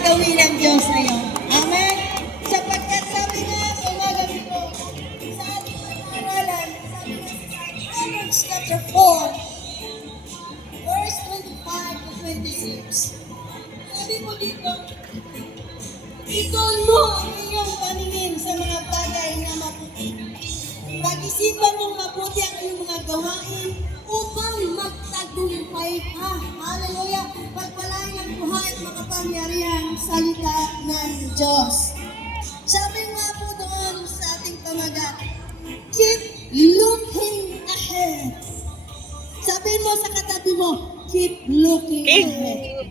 gagawin ng Diyos sa iyo. Amen? Sapagkat sabi nga sa umaga dito, sa ating pag-aaralan, sabi nga sa Proverbs chapter 4, verse 25 to 26. Sabi mo dito, ituon mo ang iyong paningin sa mga bagay na mabuti. Pag-isipan mong mabuti ang iyong mga gawain upang magtagumpay ka. Hallelujah! Pagpalain ang buhay at makapangyarihang salita ng Diyos. Sabi nga po doon sa ating pamagat, keep looking ahead. Sabihin mo sa katabi mo, keep looking ahead.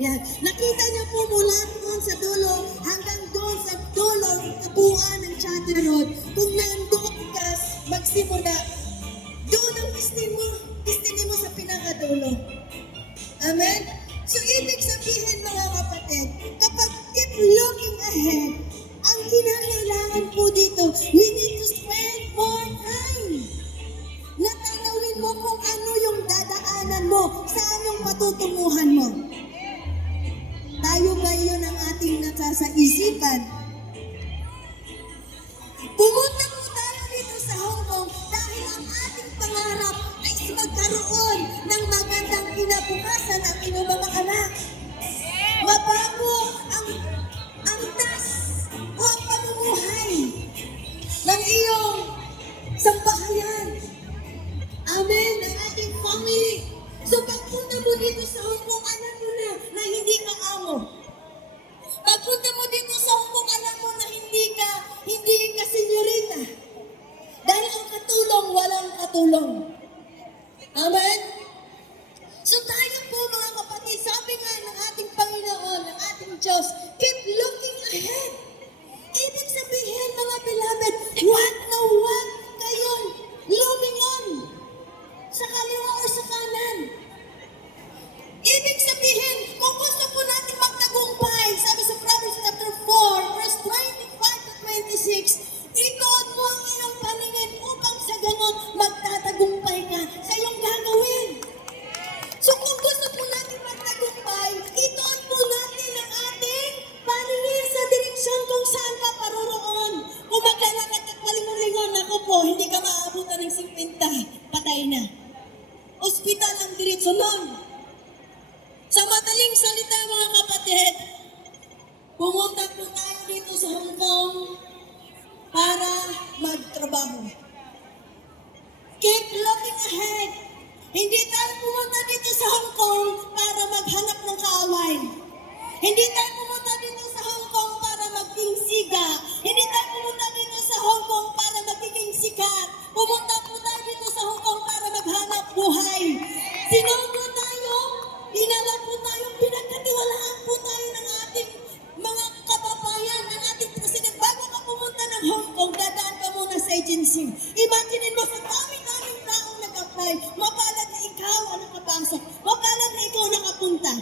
Yan. Nakita niyo po mula doon sa dulo hanggang doon sa dulo kabuuan ng chapter road. Kung nandoon ka magsimula, doon ang destiny mo sa pinakadulo. Amen? So, ibig sabihin mga kapatid, kapag keep looking ahead, ang kinakailangan po dito, we need to spend more time. Natanawin mo kung ano yung dadaanan mo, saan yung patutunguhan mo. Tayo ba yun ang ating nasasaisipan? Pumunta po tayo dito sa Hong Kong dahil ang ating pangarap ay magkaroon ng magandang kinabukasan ang inyong mga anak. Mabago ang tas o ang pamumuhay ng iyong sambahayan. Amen, ng ating family. So pagpunta mo dito sa Hong Kong, alam mo na hindi ka amo. Pagpunta mo dito sa Hong Kong, alam mo na hindi ka senyorita. Dahil ang katulong, walang katulong. Amen? So tayo po mga kapatid, sabi nga ng ating Panginoon, ng ating Diyos, keep looking ahead. Ibig sabihin mga beloved, huwag na huwag kayong lumingon sa kaliwa o sa kanan. Ibig sabihin, kung gusto po natin magtagumpay, sabi sa Proverbs chapter 4, verse 25 to 26, ituon mo ang iyong paningin upang sa ganon magtatagumpay ka sa iyong gagawin. So kung gusto po natin magtagumpay, ituon po natin ang ating paningin sa direksyon kung saan ka paroroon. Kung maglalakad at malingon-lingon, ako po, hindi ka maabutan ng 50, patay na. Ospital ang diretso nun. Sa madaling salita mga kapatid, pumunta po tayo dito sa Hong Kong para magtrabaho. Keep looking ahead. Hindi tayo pumunta dito sa Hong Kong para maghanap ng kaaway. Hindi tayo pumunta dito sa Hong Kong para maging siga. Hindi tayo pumunta dito sa Hong Kong para magiging sikat. Pumunta po tayo dito sa Hong Kong para maghanap buhay. Sinugo tayo, dinala po tayo, pinagkatiwalaan po tayo ng ating mga kababayan, ng ating president. Bago ka pumunta ng Hong Kong, dadaan ka muna sa agency. Imaginin mo sa dami-daming taong nag-apply, mapalad na ikaw ang nakapasok, mapalad na ikaw nakapunta.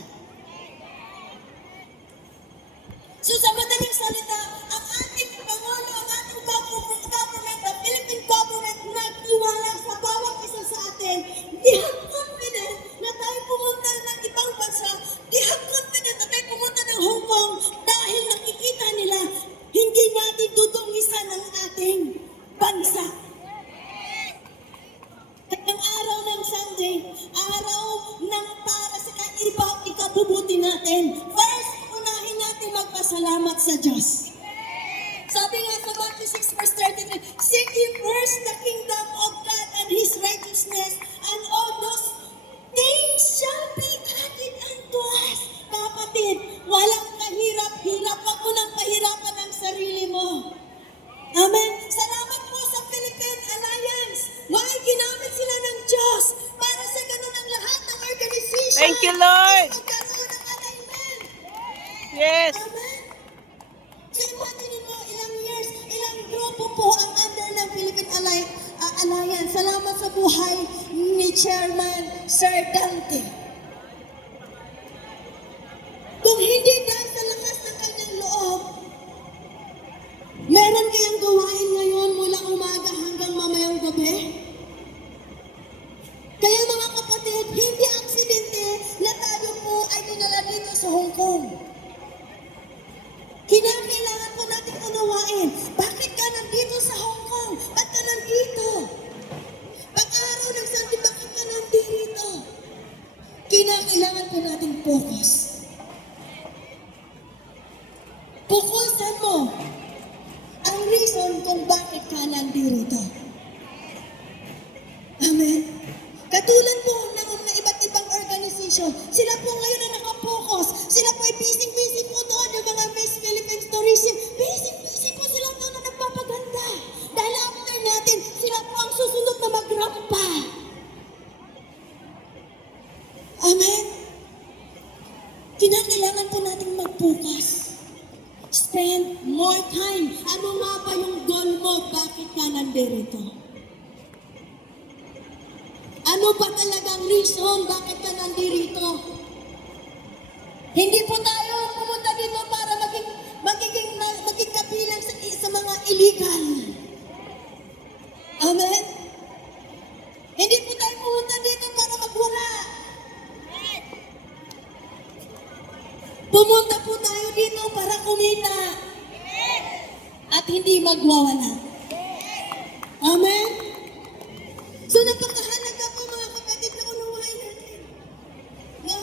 So sa madaling salita, ang ating Pangulo, ang ating government, the Philippine government, nagtiwala sa bawat isa sa atin. They have confident na tayo pumunta ng ibang bansa. They have confident na tayo pumunta ng Hong Kong dahil nakikita nila hindi natin dudungisan ang ating bansa. Ang araw ng Sunday, araw ng para sa ikabubuti natin. First, unahin natin magpasalamat sa Diyos. Sabi nga sa Matthew 6 verse 33, seek ye first the kingdom of God and His righteousness, and all those things shall be added unto us. Kapatid, walang kahirap-hirap. Huwag mo nang pahirapan ang sarili mo. Amen. Salamat po sa Philippine Alliance. Why ginamit sila ng Diyos para sa ganun ang lahat ng organization. Thank you, Lord. Magkaroon ng alignment. Yes. Amen. So imagine mo, ilang years, ilang grupo po ang under ng Philippine Alliance. Salamat sa buhay ni Chairman Sir Dante. Kung hindi dahil sa lakas ng kanyang loob, meron kayang gawain ngayon mula umaga hanggang mamayang gabi? Kaya mga kapatid, hindi aksidente na tayo po ay dinala dito sa Hong Kong. Kinakailangan po natin unawain, bakit ka nandito sa Hong Kong? Ba't ka nandito? Pag-araw ng Sunday, bakit ka nandito? Kinakailangan po natin focus. Fokusan mo ang reason kung bakit ka nandito. Amen. Katulad po ng mga iba't ibang organization, sila po ngayon na nakapokus. Sila po ay busy-busy po doon, yung mga Miss Philippines Tourism. Busy-busy po sila doon na nagpapaganda. Dahil after natin, sila po ang susunod na magrampa. Amen. Kinakailangan po nating mag-focus. Spend more time. Ano nga ba yung goal mo? Bakit ka nandito? Ano ba talagang reason bakit ka nandito? Hindi po tayo pumunta dito para maging kabilang sa mga illegal. Amen? Hindi po tayo pumunta dito para magwala. Pumunta po tayo dito para kumita. At hindi magwawala. Amen? So napakahalaga po mga kapatid na unawain natin. No?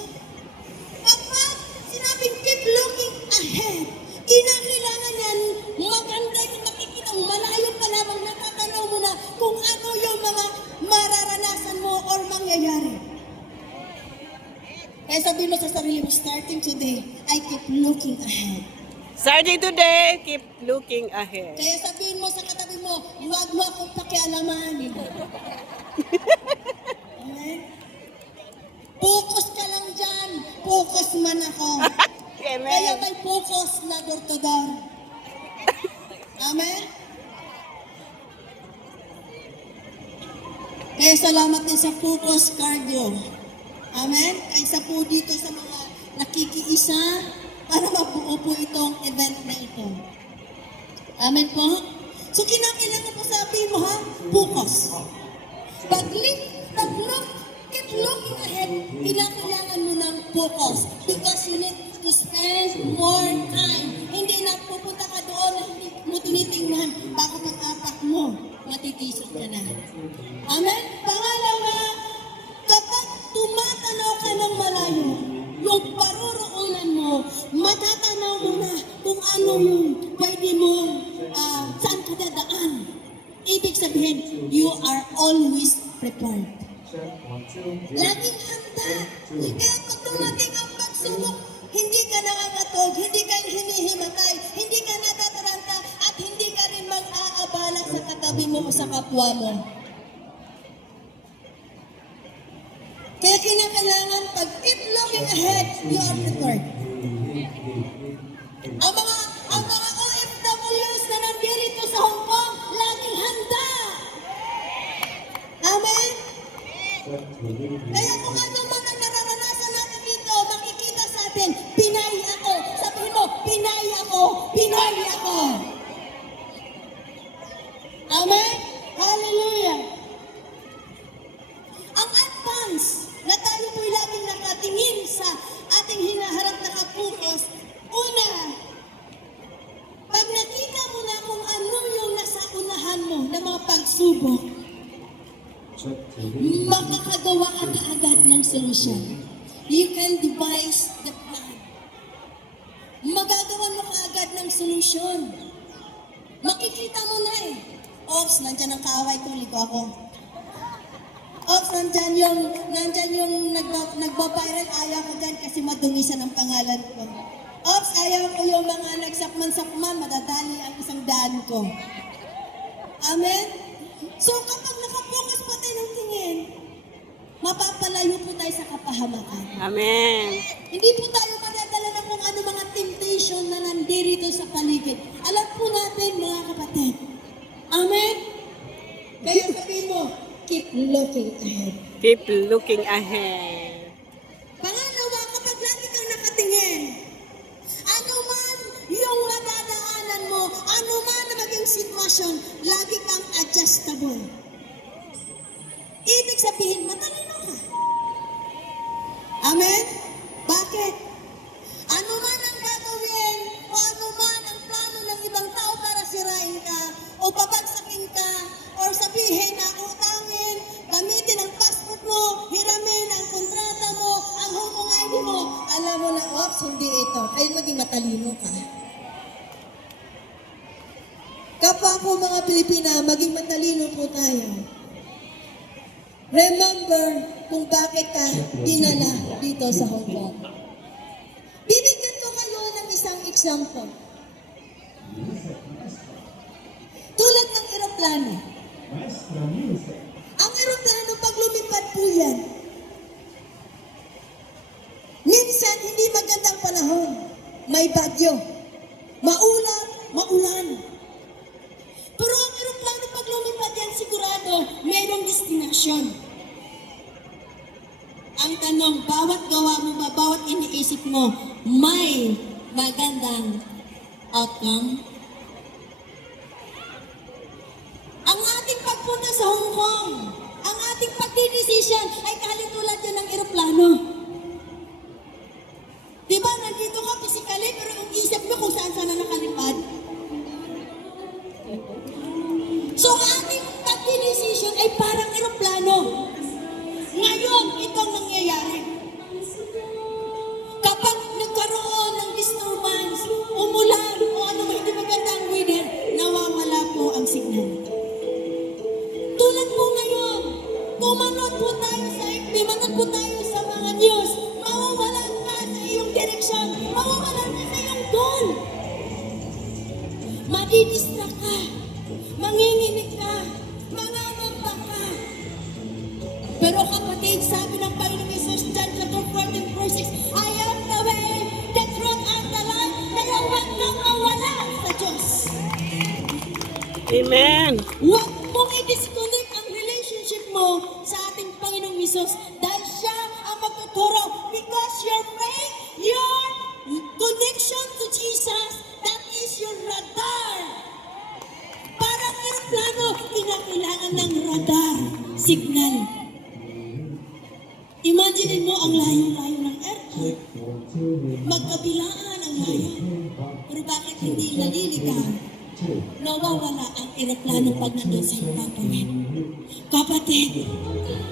Kapag sinabing keep looking ahead, kinakailangan yan maganda yung makikita mo. Malayo pa lamang natatanaw mo na kung ano yung mga mararanasan mo or mangyayari. Kaya sabihin mo sa sarili mo, starting today, I keep looking ahead. Starting today, keep looking ahead. Kaya sabihin mo sa katabi mo, huwag mo akong pakialaman. Amen? Focus ka lang dyan. Focus man ako. Kaya Amen. may focus na door to door. Amen? Kaya salamat din sa Focus Cardio. Amen? Kaysa po dito sa mga nakikiisa para mabuo po itong event na ito. Amen po? So kinakailangan po sabihin mo ha, focus. Keep looking ahead, kinakailangan mo ng focus because you need to spend more time. Hindi na pupunta ka doon na hindi mo tinitingnan bago pag-apak mo, matitisok ka na. Amen? Pangalawa, kapag tumatanaw ka ng malayo, yung paruroonan mo, matatanaw mo na kung ano yung pwede mo, saan ka dadaan. Ibig sabihin, you are always prepared. Laging handa. Kaya pag dumating ang pagsubok, hindi ka nangangatog, hindi ka hinihimatay, hindi ka natataranta, at hindi ka rin mag-aabala sa katabi mo o sa kapwa mo. Kaya kinakailangan pag keep looking ahead, you are prepared. Ang mga OFWs na nandito sa Hong Kong, laging handa. Amen? Kaya kung ano man ang nararanasan natin dito, makikita sa atin, Pinay ako. Sabihin mo, Pinay ako. Pinay ako. Amen? Hallelujah. Ang advance na tayo po'y laging nakatingin sa ating hinaharap na kapukas, una, pag nakita mo na kung ano yung nasa unahan mo na mga pagsubok, makakagawa ka kaagad ng solusyon. You can devise the plan. Magagawa mo kaagad ng solusyon. Makikita mo na eh. Oops, nandyan ang kaaway ko, ligo ako. Oops, nandyan yung nagbabiral, ayaw ko dyan kasi madumisan ang pangalan ko. Oops, ayaw ko yung mga nagsakman-sakman, madadali ang isang daan ko. Amen? So kapag nakapokus pa tayo ng tingin, mapapalayo po tayo sa kapahamakan. Amen. Hindi po tayo madadala ng kung ano mga temptation na nandito sa paligid. Alam po natin mga kapatid. Amen? Kaya sabihin mo, keep looking ahead. Keep looking ahead. Pangalawa, kapag lagi kang nakatingin, ano man yung madadaanan mo, ano man na maging sitwasyon, lagi kang adjustable. Ibig sabihin, matalino ka. Amen? Bakit? alam mo na, ops, hindi ito. Kayo maging matalino ka. Kapwa po mga Pilipina, maging matalino po tayo. Remember kung bakit ka dinala dito sa Hong Kong. Bibigyan ko kayo ng isang example. Tulad ng eroplano. Ang eroplano, pag lumipad po yan, minsan hindi magandang panahon. May bagyo. Maulan. Pero ang eroplano, pag lumipad yan, sigurado mayroong destinasyon. Ang tanong, bawat gawa mo ba, bawat iniisip mo, may magandang outcome? Ang ating pagpunta sa Hong Kong, ang ating pagdidesisyon ay kahalitulad yan ng eroplano. Diba, nandito ka physically, pero yung isip mo kung saan sana nakalipad. So, ang ating pagdidesisyon ay parang eroplano. Ngayon, itong nangyayari. Kapag nagkaroon ng disturbance, umulan, o ano ba hindi magandang weather, nawawala po ang signal. Tulad po ngayon, kung manood po tayo sa FB, manood po tayo sa mga news, mawawalan ka sa iyong direksyon, mawawalan ka sa iyong goal. Madidistract ka, manginginig ka, mangangamba ka. Pero kapatid, sabi ng Panginoong Jesus, John chapter 14, verse 6, I am the way, the truth, and the life, kaya huwag kang mawala sa Diyos. Amen. Huwag mong i-disconnect ang relationship mo sa ating Panginoong Jesus dahil siya ang magtuturo because your faith, your connection to Jesus, that is your radar. Parang aeroplano, kinakailangan ng radar signal. Imagine mo ang layo-layo ng airport. Magkabilaan ang layo. Pero bakit hindi naliligaw? Nawawala ang eroplano pag nandun sa himpapawid. Kapatid,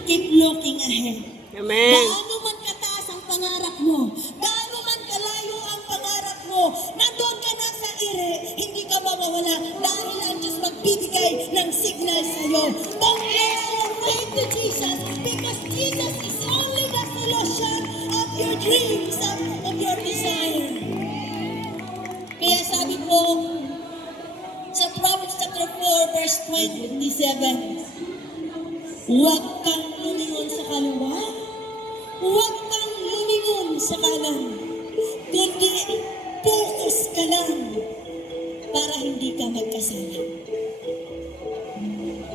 keep looking ahead. Amen. Gaano man kataas ang pangarap mo, gaano man kalayo ang pangarap mo, nandun ka na sa ire, hindi ka mawawala dahil ang Diyos magbibigay ng signal sa iyo. Compare your faith to Jesus because Jesus is only the solution of your dreams, of your desire. Kaya sabi po, sa Proverbs chapter 4, verse 27, huwag kang lumingon sa kaliwa, huwag kang lumingon sa kanan, kundi focus ka lang para hindi ka magkasala.